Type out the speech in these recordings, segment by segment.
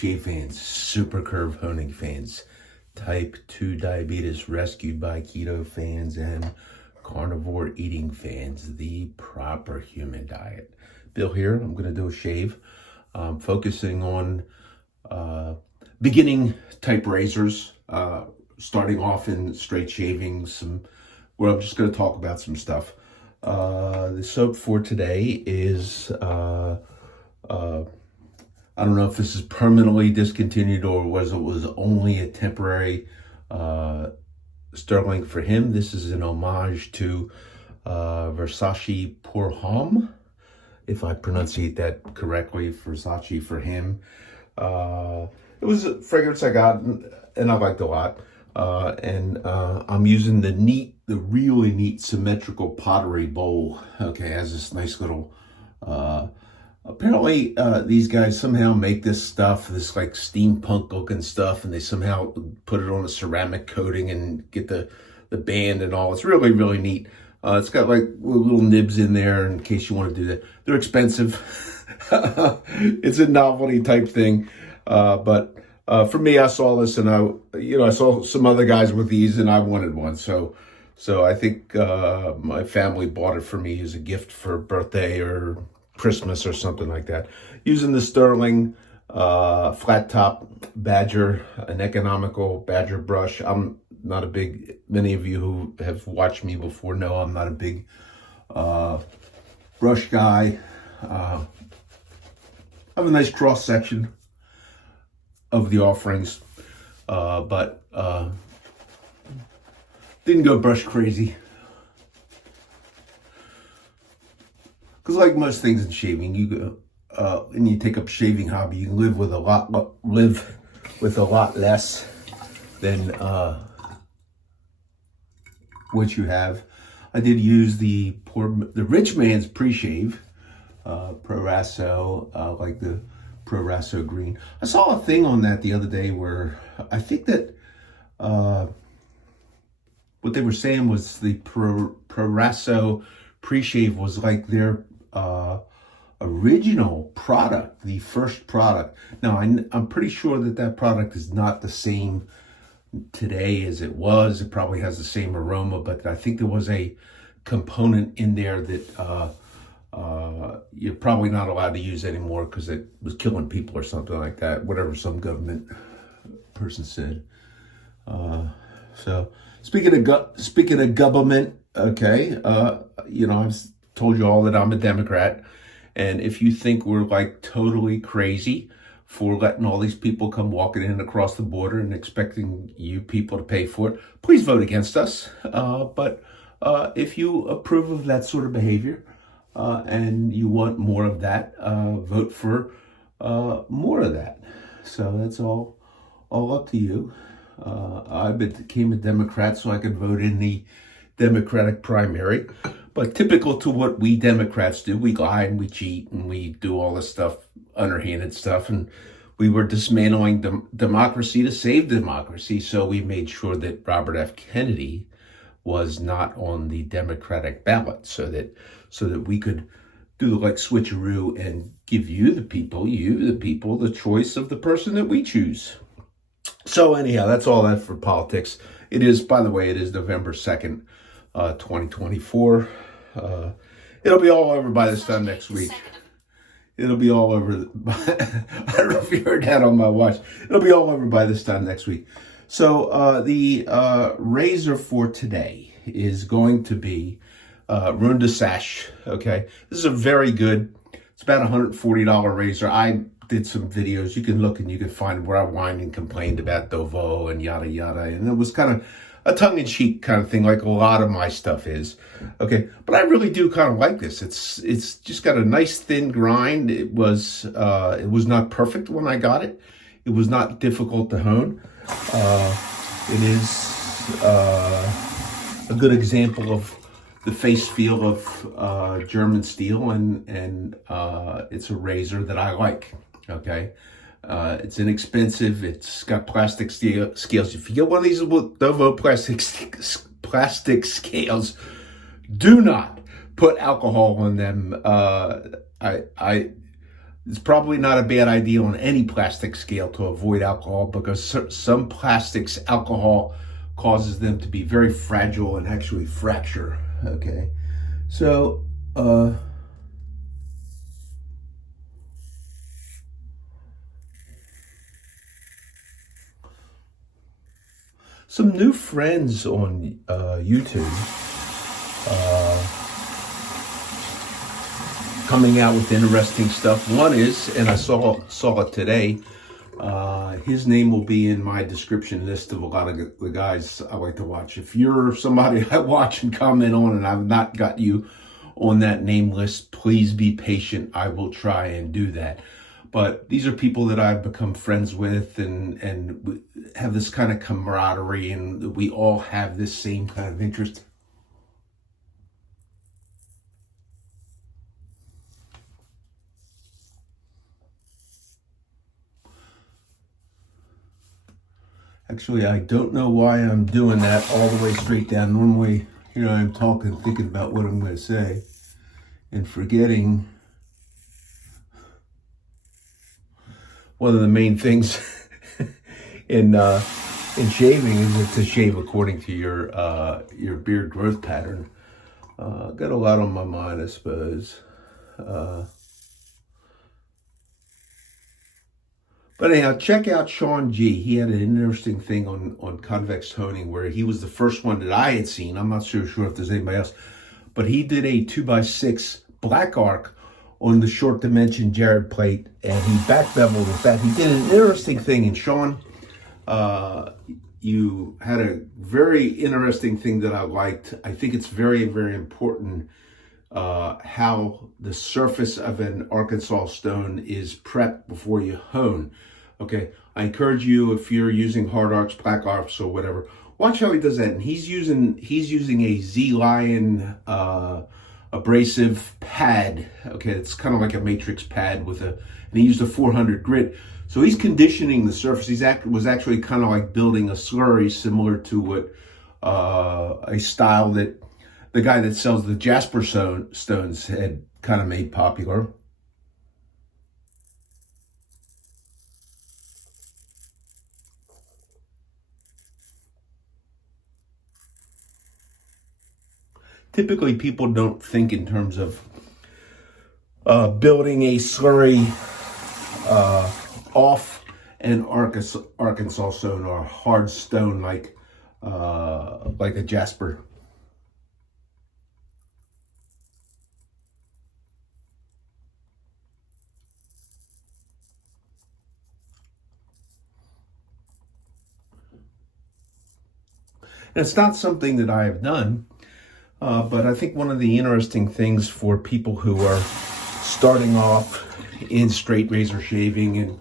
shave fans, super curve honing fans, type 2 diabetes rescued by keto fans, and carnivore eating fans, the proper human diet. Bill here. I'm going to do a shave, focusing on beginning type razors, starting off in straight shaving, where I'm just going to talk about some stuff. The soap for today is I don't know if this is permanently discontinued or was only a temporary Sterling for him. This is an homage to Versace Pour Homme, if I pronunciate that correctly. Versace for him. It was a fragrance I got and I liked a lot. I'm using the really neat symmetrical pottery bowl. Okay, it has this nice little apparently these guys somehow make this like steampunk looking stuff, and they somehow put it on a ceramic coating and get the band and all. It's really, really neat. It's got like little nibs in there in case you want to do that. They're expensive. It's a novelty type thing. But for me, I saw this and I saw some other guys with these and I wanted one. So I think my family bought it for me as a gift for birthday or Christmas or something like that. Using the Sterling flat top Badger, an economical Badger brush. I'm not a big, many of you who have watched me before know I'm not a big brush guy. I have a nice cross section of the offerings, but didn't go brush crazy. Because like most things in shaving, and you take up a shaving hobby, you can live with a lot less than what you have. I did use the rich man's pre-shave, Proraso, like the Proraso green. I saw a thing on that the other day where I think that what they were saying was the Proraso pre-shave was like their original product, the first product. Now, I'm pretty sure that product is not the same today as it was. It probably has the same aroma, but I think there was a component in there that you're probably not allowed to use anymore because it was killing people or something like that, whatever some government person said. So speaking of government, okay, I've told you all that I'm a Democrat, and if you think we're like totally crazy for letting all these people come walking in across the border and expecting you people to pay for it, please vote against us. But if you approve of that sort of behavior and you want more of that, vote for more of that. So that's all up to you. I became a Democrat so I could vote in the Democratic primary. But typical to what we Democrats do, we lie and we cheat and we do all this stuff, underhanded stuff. And we were dismantling democracy to save democracy. So we made sure that Robert F. Kennedy was not on the Democratic ballot so that we could do like switcheroo and give you the people, the choice of the person that we choose. So anyhow, that's all that for politics. It is, by the way, it is November 2nd, 2024. It'll be all over by this time next week. It'll be all over. I don't know if you heard that on my watch. It'll be all over by this time next week. So the razor for today is going to be Rune de Sash. Okay, this is a very good. It's about $140 razor. I did some videos. You can look and you can find where I whined and complained about Dovo and yada yada, and it was kind of a tongue-in-cheek kind of thing, like a lot of my stuff is. Okay, but I really do kind of like this. It's just got a nice thin grind. It was not perfect when I got it. It was not difficult to hone. It is a good example of the face feel of German steel, and it's a razor that I like. Okay. It's inexpensive. It's got plastic scales. If you get one of these Dovo plastic scales, do not put alcohol on them. It's probably not a bad idea on any plastic scale to avoid alcohol, because some plastics, alcohol causes them to be very fragile and actually fracture. Okay, so some new friends on YouTube coming out with interesting stuff. One is, and I saw it today. His name will be in my description list of a lot of the guys I like to watch. If you're somebody I watch and comment on and I've not got you on that name list, please be patient. I will try and do that. But these are people that I've become friends with, and we have this kind of camaraderie, and we all have this same kind of interest. Actually, I don't know why I'm doing that all the way straight down. Normally, here I am talking, thinking about what I'm going to say, and forgetting one of the main things in shaving is to shave according to your beard growth pattern. Got a lot on my mind, I suppose. But anyhow, check out Shawn G. He had an interesting thing on convex toning where he was the first one that I had seen. I'm not sure if there's anybody else, but he did a 2x6 black arc on the short dimension Jared plate, and he back beveled with that. He did an interesting thing. And Shawn, you had a very interesting thing that I liked. I think it's very, very important how the surface of an Arkansas stone is prepped before you hone. Okay, I encourage you, if you're using hard arcs, black arcs, or whatever, watch how he does that. And he's using a Z-Lion abrasive pad. Okay, it's kind of like a matrix pad and he used a 400 grit. So he's conditioning the surface. Was actually kind of like building a slurry, similar to what a style that the guy that sells the Jasper stones had kind of made popular. Typically, people don't think in terms of building a slurry off an Arkansas stone or a hard stone like a Jasper. And it's not something that I have done, but I think one of the interesting things for people who are starting off in straight razor shaving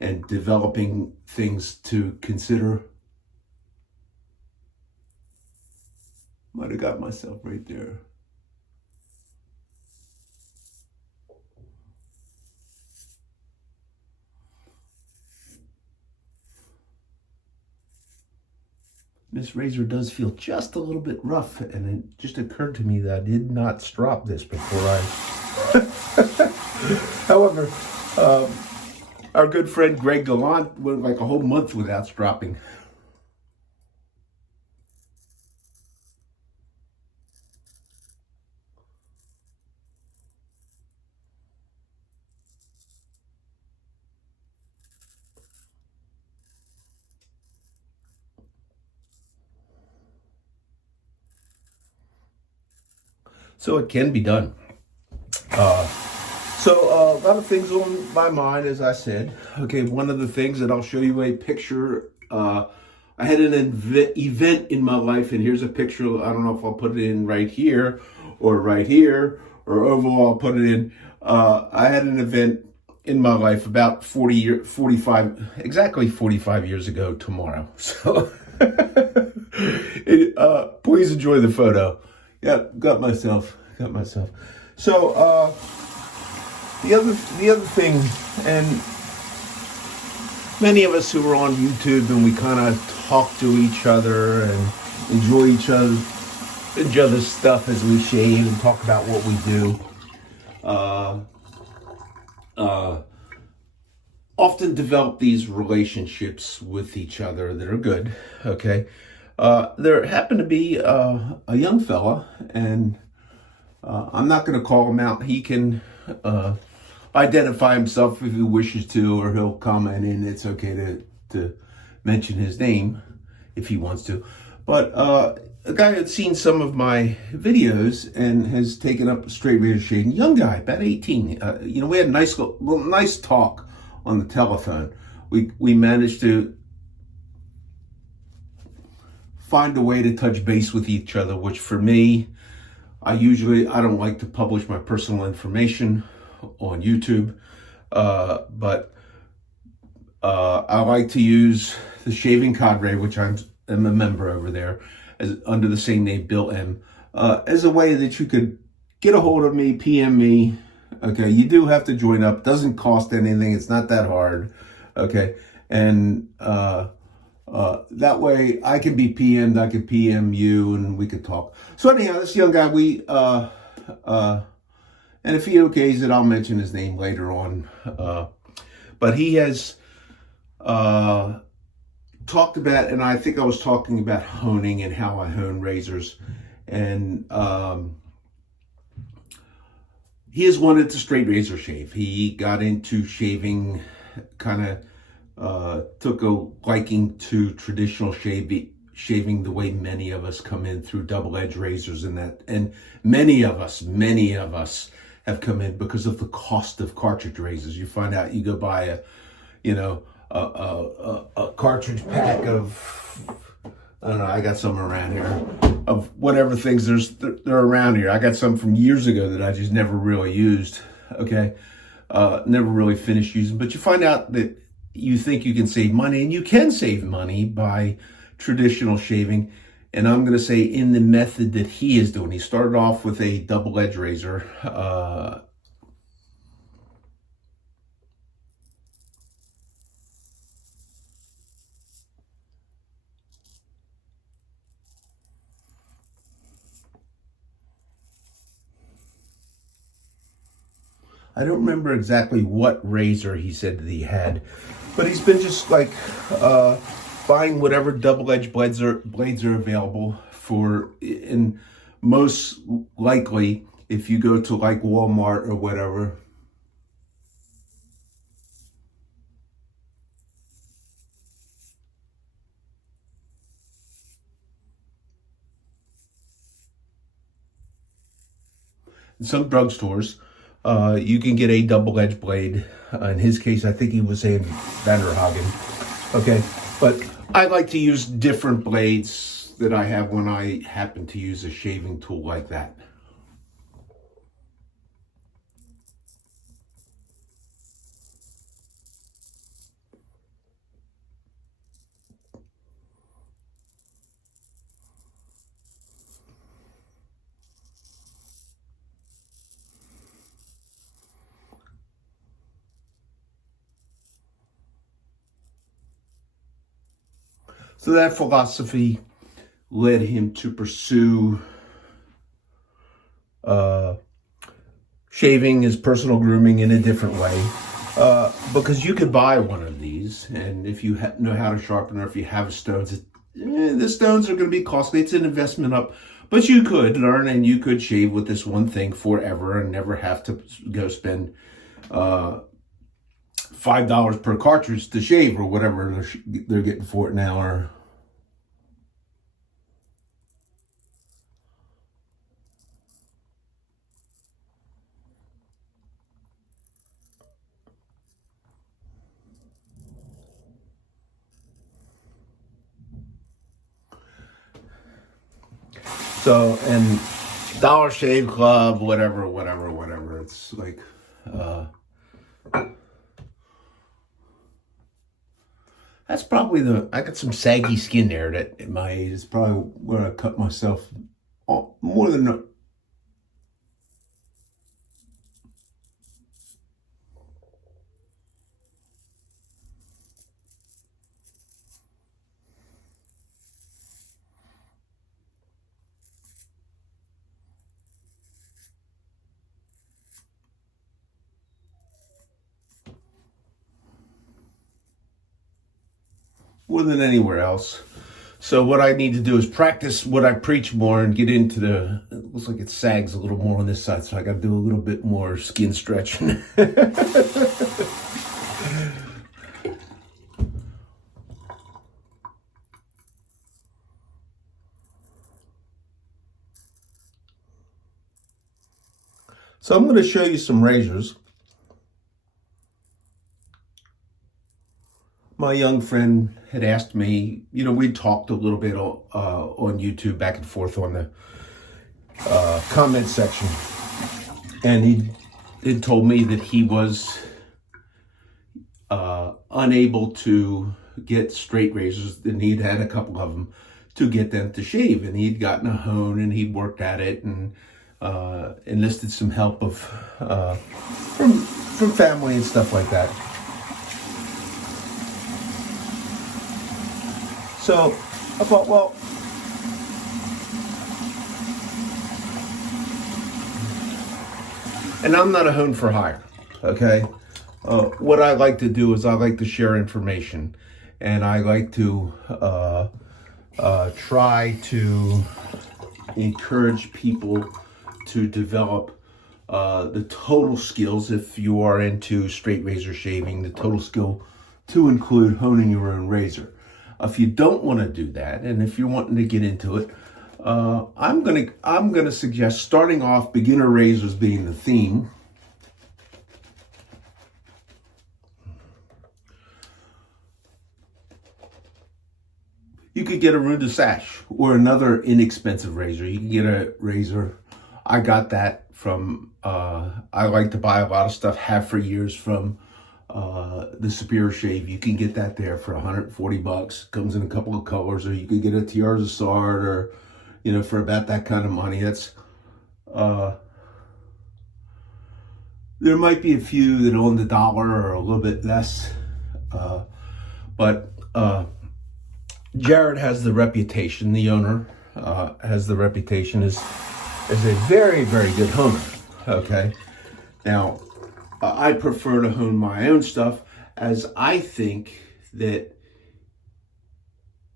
and developing things to consider. Might have got myself right there. This razor does feel just a little bit rough, and it just occurred to me that I did not strop this before I... However, our good friend Greg Gallant went like a whole month without stropping. So it can be done. So a lot of things on my mind, as I said. Okay, one of the things that I'll show you a picture. I had an event in my life, and here's a picture. I don't know if I'll put it in right here, or overall I'll put it in. I had an event in my life about 45 years ago tomorrow. So please enjoy the photo. Yeah, got myself. So the other thing, and many of us who are on YouTube and we kind of talk to each other and enjoy each other's stuff as we shave and talk about what we do. uh, often develop these relationships with each other that are good. Okay. There happened to be a young fella, and I'm not going to call him out. He can identify himself if he wishes to, or he'll comment in. It's okay to mention his name if he wants to. But a guy had seen some of my videos and has taken up straight razor shaving. Young guy, about 18. We had a nice talk on the telephone. We managed to find a way to touch base with each other, which for me, I don't like to publish my personal information on YouTube, but I like to use the Shaving Cadre, which am a member over there, as under the same name, Bill M, as a way that you could get a hold of me, PM me. Okay, you do have to join up. Doesn't cost anything. It's not that hard. Okay, and that way I can be PM'd, I could PM you, and we could talk. So anyhow, this young guy, and if he okays it, I'll mention his name later on. But he has talked about, and I think I was talking about honing and how I hone razors, and he has wanted to straight razor shave. He got into shaving, kind of took a liking to traditional shaving the way many of us come in through double-edged razors, and many of us have come in because of the cost of cartridge razors. You find out, you go buy a cartridge pack of, I don't know, I got some around here, of whatever things they're around here. I got some from years ago that I just never really used. Okay, never really finished using. But you find out that you think you can save money, and you can save money by traditional shaving. And I'm going to say, in the method that he is doing, he started off with a double-edged razor. I don't remember exactly what razor he said that he had, but he's been just like buying whatever double-edged blades are available for. And most likely, if you go to like Walmart or whatever, in some drugstores, you can get a double-edged blade. In his case, I think he was saying Vanderhagen. Okay, but I like to use different blades that I have when I happen to use a shaving tool like that. So that philosophy led him to pursue shaving as personal grooming in a different way. Because you could buy one of these, and if you know how to sharpen, or if you have stones, the stones are going to be costly. It's an investment up, but you could learn, and you could shave with this one thing forever and never have to go spend $5 per cartridge to shave, or whatever they're getting for it now. Or so, and Dollar Shave Club, whatever. It's like, that's probably I got some saggy skin there that at my age is probably where I cut myself more than. more than anywhere else. So what I need to do is practice what I preach more and get into it looks like it sags a little more on this side, so I got to do a little bit more skin stretching. So I'm going to show you some razors. My young friend had asked me, we talked a little bit on YouTube back and forth on the comment section. And he told me that he was unable to get straight razors, and he'd had a couple of them to get them to shave. And he'd gotten a hone and he'd worked at it and enlisted some help from family and stuff like that. So I thought, well, and I'm not a hone for hire, okay? What I like to do is I like to share information, and I like to try to encourage people to develop the total skills. If you are into straight razor shaving, the total skill to include honing your own razor. If you don't want to do that, and if you're wanting to get into it, I'm gonna suggest starting off beginner razors being the theme. You could get a Runda Sash or another inexpensive razor. You can get a razor. I got that from, I like to buy a lot of stuff, have for years, from the Superior Shave. You can get that there for $140. Comes in a couple of colors, or you could get a Tiara Zissard, or for about that kind of money. That's there might be a few that own the dollar or a little bit less, but Jared has the reputation. The owner has the reputation as a very, very good honer. Okay, now I prefer to hone my own stuff, as I think that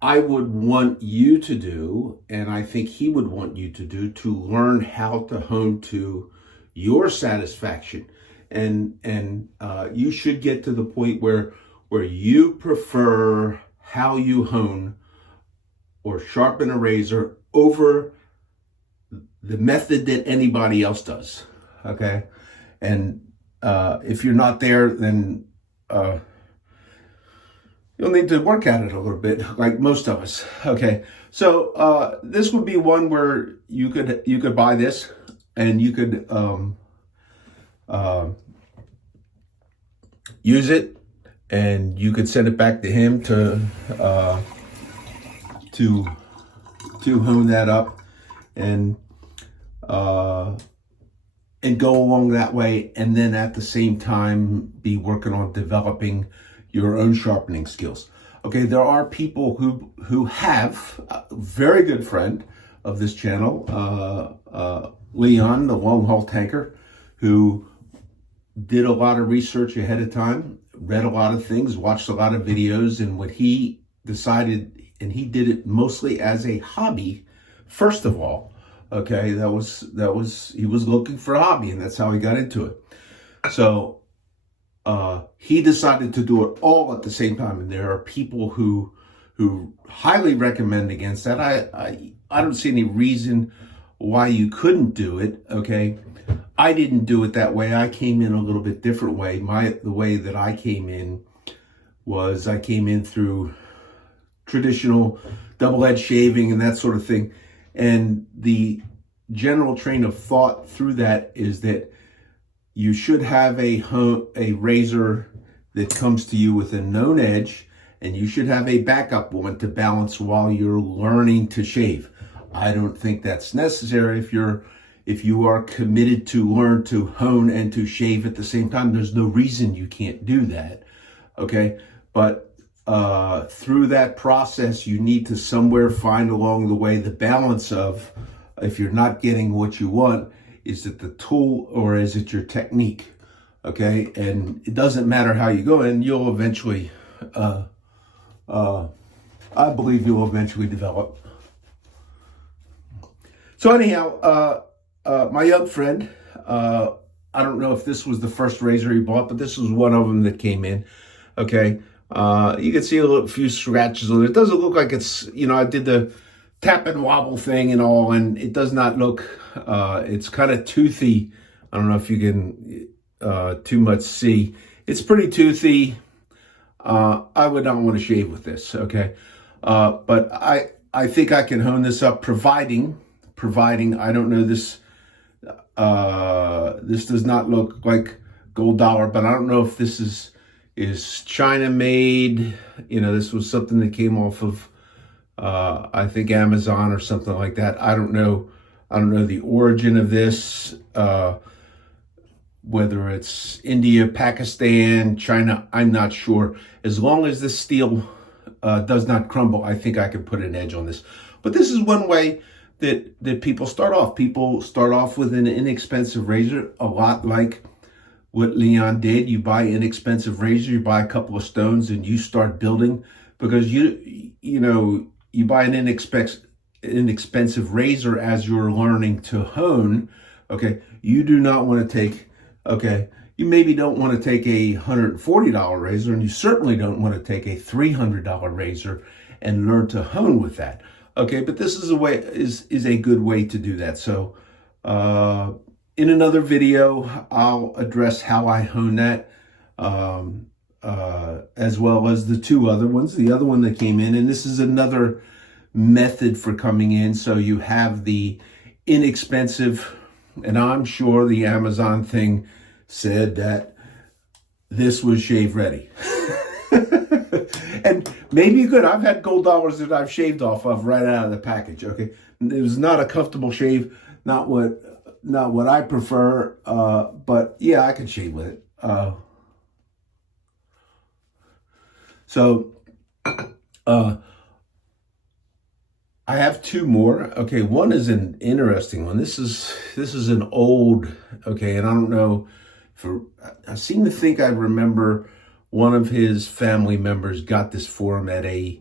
I would want you to do, and I think he would want you to do, to learn how to hone to your satisfaction. And you should get to the point where you prefer how you hone or sharpen a razor over the method that anybody else does. Okay, and if you're not there, then you'll need to work at it a little bit, like most of us. Okay, so this would be one where you could buy this, and you could use it, and you could send it back to him to hone that up, and go along that way, and then at the same time be working on developing your own sharpening skills. Okay, there are people who have a very good friend of this channel, Leon, the long haul tanker, who did a lot of research ahead of time, read a lot of things, watched a lot of videos, and what he decided, and he did it mostly as a hobby, first of all. Okay, he was looking for a hobby, and that's how he got into it. So he decided to do it all at the same time, and there are people who highly recommend against that. I don't see any reason why you couldn't do it. Okay, I didn't do it that way. I came in a little bit different way. The way that I came in was I came in through traditional double-edged shaving and that sort of thing. And the general train of thought through that is that you should have a razor that comes to you with a known edge, and you should have a backup one to balance while you're learning to shave. I don't think that's necessary if you are committed to learn to hone and to shave at the same time. There's no reason you can't do that. Okay, but through that process, you need to somewhere find along the way the balance of, if you're not getting what you want, is it the tool or is it your technique? Okay, and it doesn't matter how you go, and you'll eventually I believe you'll eventually develop. So anyhow, my young friend, I don't know if this was the first razor he bought, but this was one of them that came in. Okay. You can see a few scratches on it. It doesn't look like it's, I did the tap and wobble thing and all, and it does not look, it's kind of toothy. I don't know if you can too much see. It's pretty toothy. I would not want to shave with this, okay? But I think I can hone this up, providing I don't know this. This does not look like gold dollar, but I don't know if this is China made. This was something that came off of I think Amazon or something like that. I don't know the origin of this. Whether it's India, Pakistan, China, I'm not sure. As long as this steel does not crumble, I think I can put an edge on this. But this is one way that people start off. People start off with an inexpensive razor, a lot like what Leon did. You buy an inexpensive razor, you buy a couple of stones, and you start building, because you buy an inexpensive razor as you're learning to hone. Okay, you do not want to take. Okay, you maybe don't want to take a $140 razor, and you certainly don't want to take a $300 razor and learn to hone with that. Okay, but this is a good way to do that. So in another video, I'll address how I hone that, as well as the two other ones. The other one that came in, and this is another method for coming in. So you have the inexpensive, and I'm sure the Amazon thing said that this was shave ready. And maybe you could. I've had gold dollars that I've shaved off of right out of the package. Okay, it was not a comfortable shave, not what I prefer. But yeah, I can shave with it. I have two more. Okay, one is an interesting one. This is an old. Okay, and I don't know. I seem to think I remember one of his family members got this for him at a,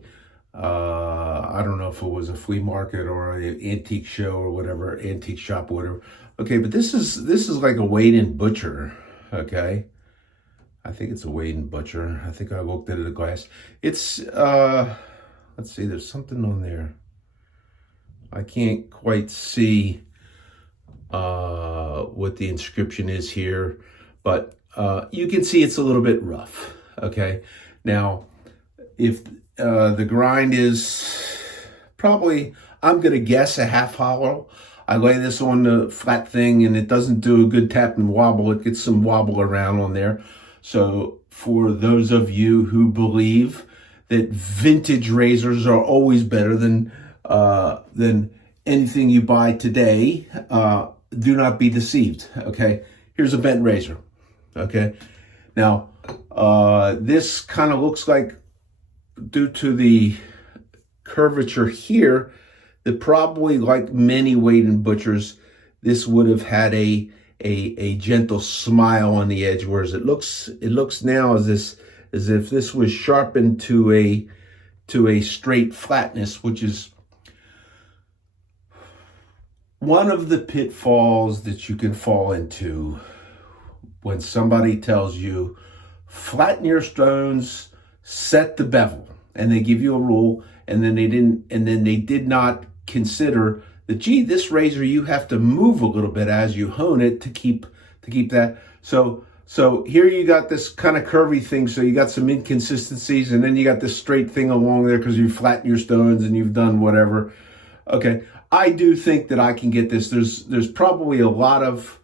I don't know if it was a flea market or an antique show or whatever, antique shop or whatever. Okay, but this is like a Wade & Butcher. Okay, I think it's a Wade & Butcher. I think I looked at it at a glass. It's let's see. There's something on there. I can't quite see what the inscription is here, but you can see it's a little bit rough. Okay, now if the grind is probably, I'm gonna guess, a half hollow. I lay this on the flat thing and it doesn't do a good tap and wobble. It gets some wobble around on there. So for those of you who believe that vintage razors are always better than anything you buy today, do not be deceived. Okay, here's a bent razor. Okay, now this kind of looks like, due to the curvature here, that probably, like many Wade & Butchers, this would have had a gentle smile on the edge, whereas it looks now as if this was sharpened to a straight flatness, which is one of the pitfalls that you can fall into when somebody tells you, flatten your stones, set the bevel, and they give you a rule, and then they did not consider that, gee, this razor, you have to move a little bit as you hone it to keep that. So here you got this kind of curvy thing, so you got some inconsistencies, and then you got this straight thing along there because you flatten your stones and you've done whatever. Okay, I do think that I can get this. There's probably a lot of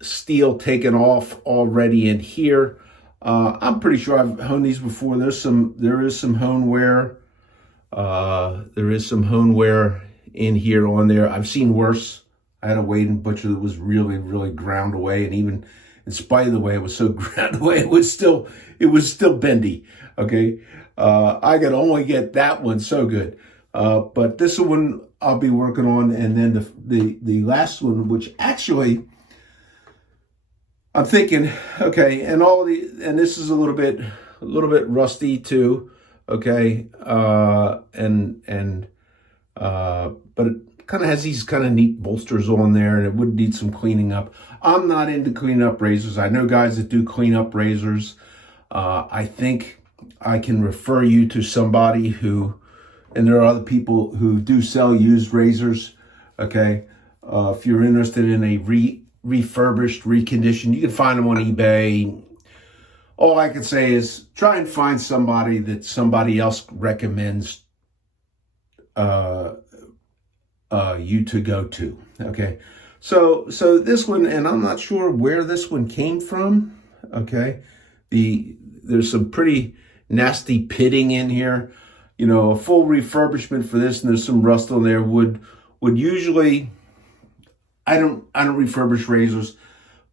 steel taken off already in here. I'm pretty sure I've honed these before. There is some hone wear. There is some hone wear in here on there. I've seen worse. I had a Wade & Butcher that was really, really ground away, and even in spite of the way it was so ground away, it was still bendy. Okay, I could only get that one so good. But this one I'll be working on, and then the last one, which actually I'm thinking, okay, and this is a little bit rusty too. okay, but it kind of has these kind of neat bolsters on there, and it would need some cleaning up. I'm not into clean up razors. I know guys that do clean up razors. I think I can refer you to somebody who, and there are other people who do sell used razors, okay? If you're interested in a refurbished, reconditioned, you can find them on eBay. All I can say is try and find somebody that somebody else recommends you to go to, okay? So this one, and I'm not sure where this one came from, okay? There's some pretty nasty pitting in here. You know, a full refurbishment for this, and there's some rust on there, would usually, I don't refurbish razors,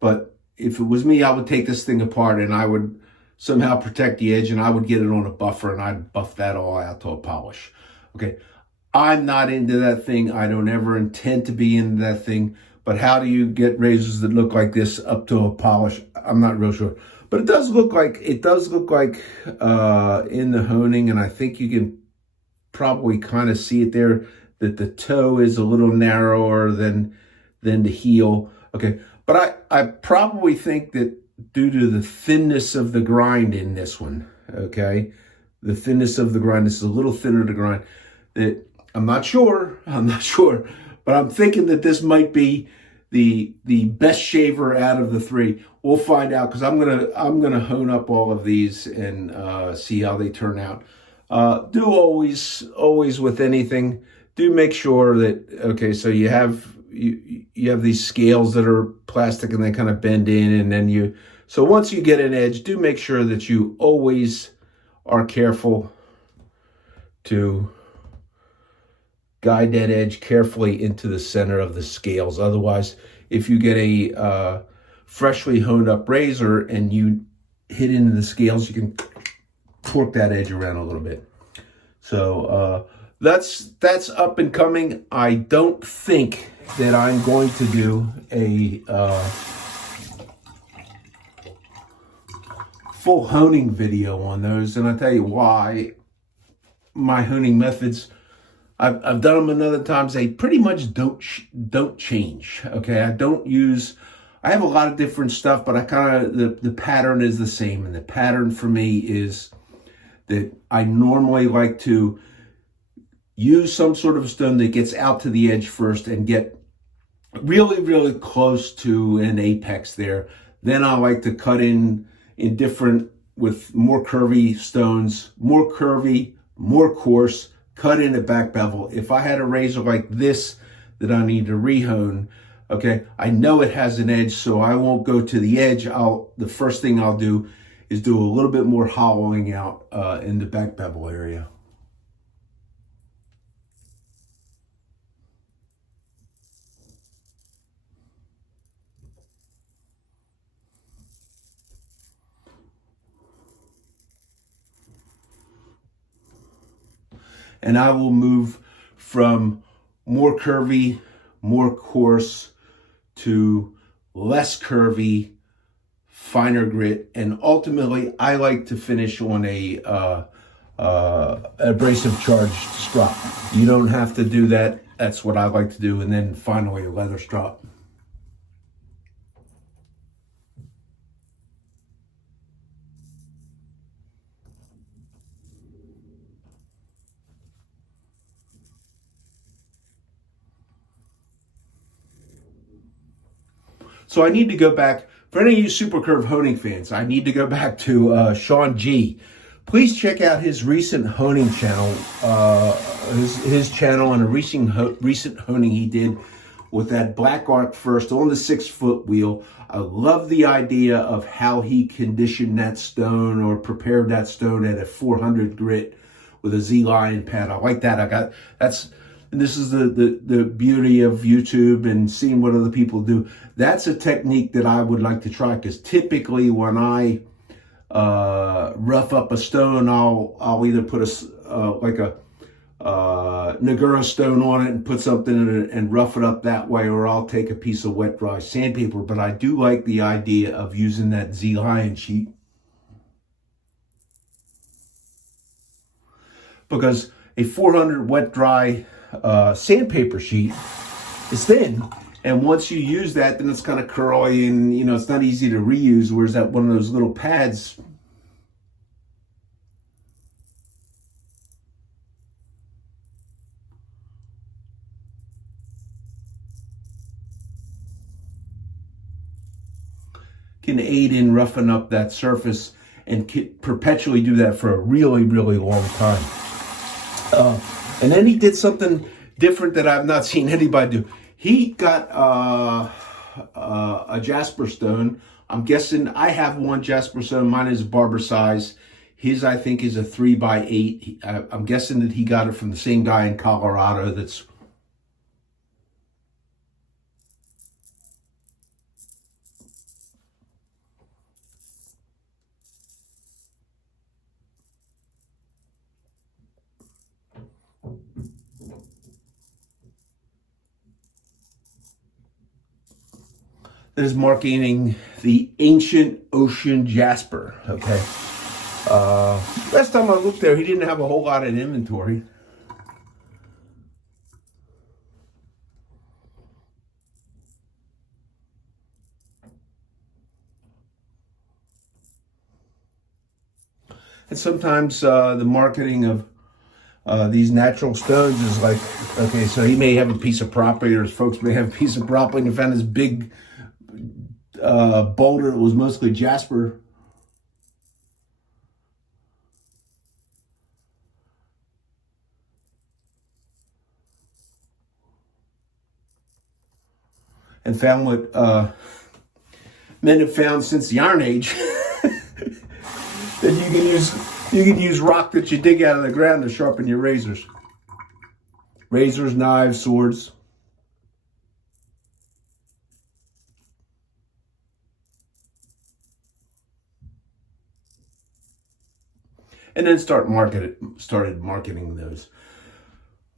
but if it was me, I would take this thing apart and I would somehow protect the edge, and I would get it on a buffer and I'd buff that all out to a polish. Okay, I'm not into that thing. I don't ever intend to be into that thing. But how do you get razors that look like this up to a polish? I'm not real sure. But it does look like in the honing, and I think you can probably kind of see it there, that the toe is a little narrower than the heel. Okay, but I probably think that due to the thinness of the grind in this one, okay, the thinness of the grind, this is a little thinner to grind, that I'm not sure, but I'm thinking that this might be the best shaver out of the three. We'll find out, because I'm gonna hone up all of these and see how they turn out. Do always with anything, do make sure that, okay, so you have these scales that are plastic and they kind of bend in, and then so once you get an edge, do make sure that you always are careful to guide that edge carefully into the center of the scales. Otherwise, if you get a freshly honed up razor and you hit into the scales, you can torque that edge around a little bit. So that's up and coming. I don't think that I'm going to do a full honing video on those, and I'll tell you why. My honing methods, I've done them another times. They pretty much don't change. Okay, I have a lot of different stuff, but I kind of, the pattern is the same. And the pattern for me is that I normally like to use some sort of stone that gets out to the edge first and get really, really close to an apex there. Then I like to cut in different, with more curvy stones, more curvy, more coarse, cut in a back bevel. If I had a razor like this that I need to rehone, okay, I know it has an edge, so I won't go to the edge. The first thing I'll do is do a little bit more hollowing out in the back bevel area. And I will move from more curvy, more coarse, to less curvy, finer grit. And ultimately, I like to finish on a abrasive charged strop. You don't have to do that. That's what I like to do. And then finally, a leather strop. So I need to go back, for any of you Super Curve honing fans, I need to go back to Sean G. Please check out his recent honing channel, his channel, and a recent honing he did with that Black Arc First on the 6-foot wheel. I love the idea of how he conditioned that stone or prepared that stone at a 400 grit with a Z-Lion pad. I like that. And this is the beauty of YouTube and seeing what other people do. That's a technique that I would like to try, because typically when I rough up a stone, I'll either put a Nagura stone on it and put something in it and rough it up that way, or I'll take a piece of wet dry sandpaper. But I do like the idea of using that Z-Lion sheet because a 400 wet dry sandpaper sheet is thin, and once you use that, then it's kind of curly, and it's not easy to reuse. Whereas that one of those little pads can aid in roughing up that surface and perpetually do that for a really, really long time. And then he did something different that I've not seen anybody do. He got a jasper stone. I'm guessing I have one jasper stone. Mine is barber size. His, I think, is a 3x8. I'm guessing that he got it from the same guy in Colorado that is marketing the Ancient Ocean Jasper. Okay. Last time I looked there, he didn't have a whole lot in inventory. And sometimes the marketing of these natural stones is like, okay, so he may have a piece of property, or his folks may have a piece of property, and found this big boulder that was mostly jasper. And found what men have found since the Iron Age. That you can use rock that you dig out of the ground to sharpen your razors. Razors, knives, swords. And then started marketing those.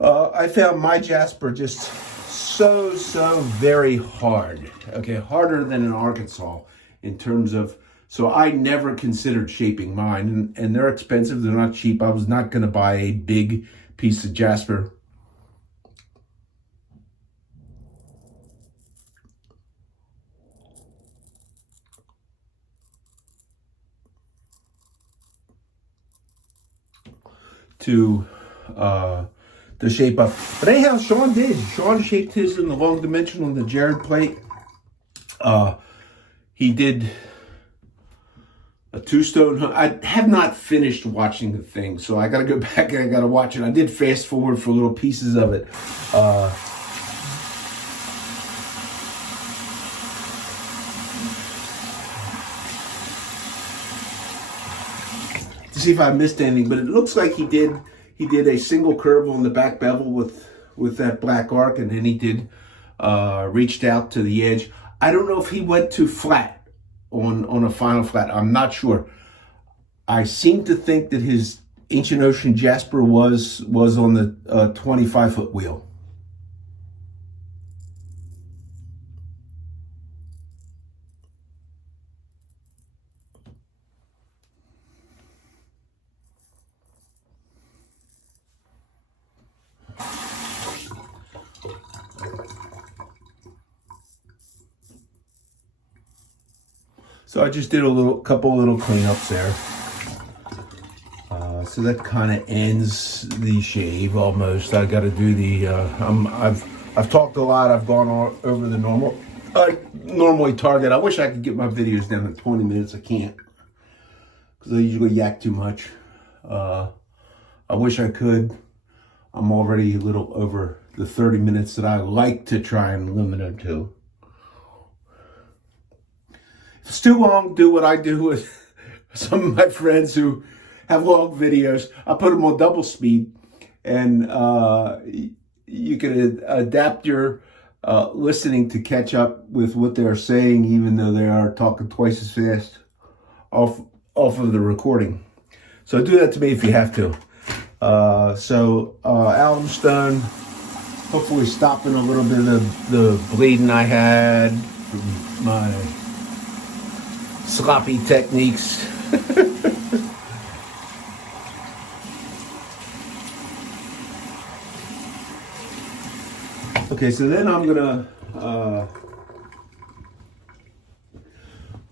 I found my jasper just so very hard. Okay, harder than in Arkansas in terms of. So I never considered shaping mine, and they're expensive. They're not cheap. I was not going to buy a big piece of jasper. To shape up. But anyhow, Sean did. Sean shaped his in the long dimension on the Jared plate. He did a 2-stone. I have not finished watching the thing, so I got to go back and I got to watch it. I did fast forward for little pieces of it. To see if I missed anything, but it looks like he did a single curve on the back bevel with that black arc, and then he did reached out to the edge. I don't know if he went too flat on a final flat. I'm not sure. I seem to think that his Ancient Ocean Jasper was on the 25-foot wheel. So I just did a couple little cleanups there. So that kind of ends the shave almost. I got to do the. I've talked a lot. I've gone over the normal. I normally target. I wish I could get my videos down to 20 minutes. I can't because I usually yak too much. I wish I could. I'm already a little over the 30 minutes that I like to try and limit it to. If it's too long, do what I do with some of my friends who have long videos. I put them on double speed, and you can adapt your listening to catch up with what they're saying, even though they are talking twice as fast off of the recording. So do that to me if you have to. Alum Stone, hopefully stopping a little bit of the bleeding I had from my sloppy techniques. Okay, so then I'm gonna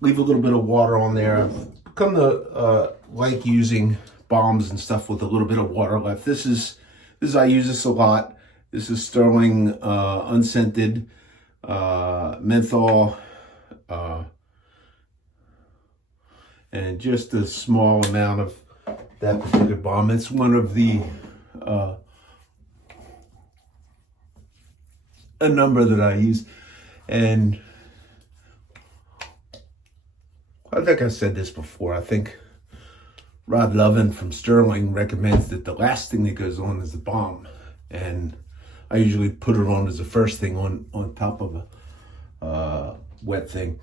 leave a little bit of water on there. I've come to like using balms and stuff with a little bit of water left. I use this a lot. This is Sterling unscented menthol, and just a small amount of that particular balm. It's one of the a number that I use, and I think I said this before. I think Rod Lovin from Sterling recommends that the last thing that goes on is the balm, and I usually put it on as the first thing on top of a wet thing.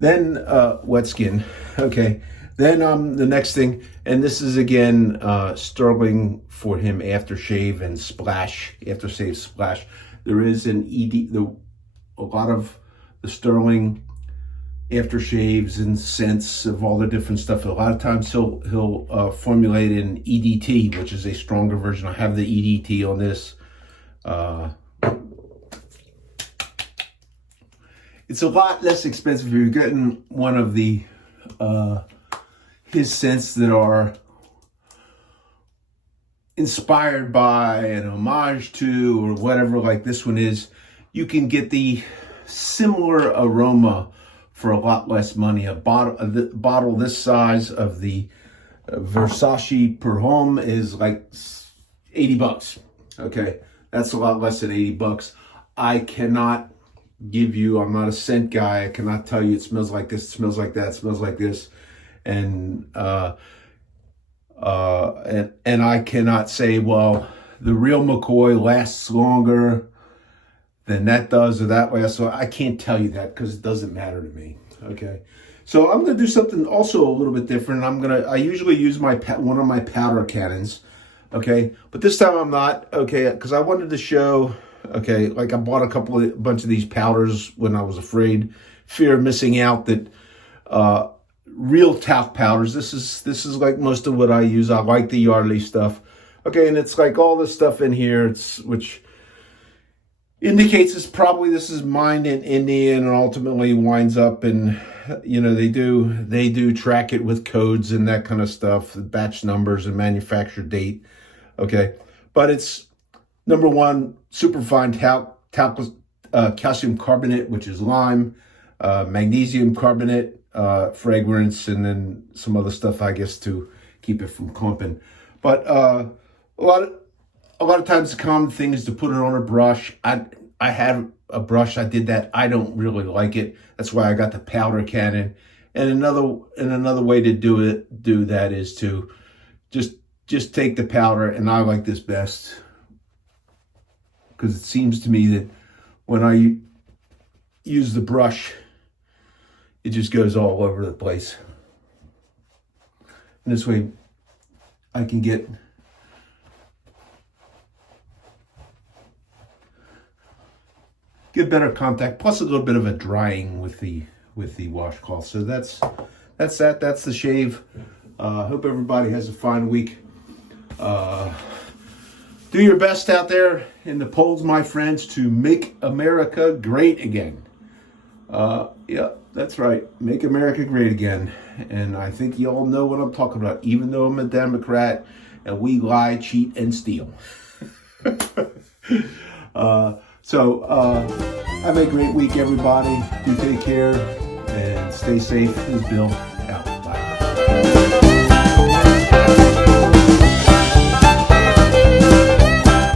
Then wet skin. Okay. Then the next thing, and this is again Sterling for him aftershave and splash, aftershave splash. There is an ED, a lot of the Sterling aftershaves and scents of all the different stuff. A lot of times he'll formulate an EDT, which is a stronger version. I have the EDT on this. It's a lot less expensive. You're getting one of the his scents that are inspired by an homage to or whatever, like this one is. You can get the similar aroma for a lot less money. A bottle this size of the Versace Per Homme is like $80. Okay, that's a lot less than $80. I cannot give you, I'm not a scent guy, I cannot tell you it smells like this, it smells like that, it smells like this, and I cannot say, well, the real McCoy lasts longer than that does or that way. So I can't tell you that because it doesn't matter to me. Okay, so I'm gonna do something also a little bit different. I usually use one of my powder cannons. Okay, but this time I'm not. Okay, because I wanted to show. Okay, like I bought a bunch of these powders when I was afraid, fear of missing out, that real talc powders. This is like most of what I use. I like the Yardley stuff. Okay, and it's like all this stuff in here, which indicates this is mined in India and ultimately winds up in, they do track it with codes and that kind of stuff, batch numbers and manufacture date. Okay, but it's number one, superfine calcium carbonate, which is lime, magnesium carbonate, fragrance, and then some other stuff, I guess, to keep it from clumping. But a lot of times the common thing is to put it on a brush. I have a brush. I did that. I don't really like it. That's why I got the powder cannon. And another way to do that is to just take the powder, and I like this best because it seems to me that when I use the brush, it just goes all over the place. And this way I can get better contact, plus a little bit of a drying with the washcloth. So that's the shave. Hope everybody has a fine week. Do your best out there in the polls, my friends, to make America great again. Yeah, that's right. Make America great again. And I think you all know what I'm talking about, even though I'm a Democrat and we lie, cheat, and steal. So have a great week, everybody. Do take care and stay safe. This is Bill out. Bye.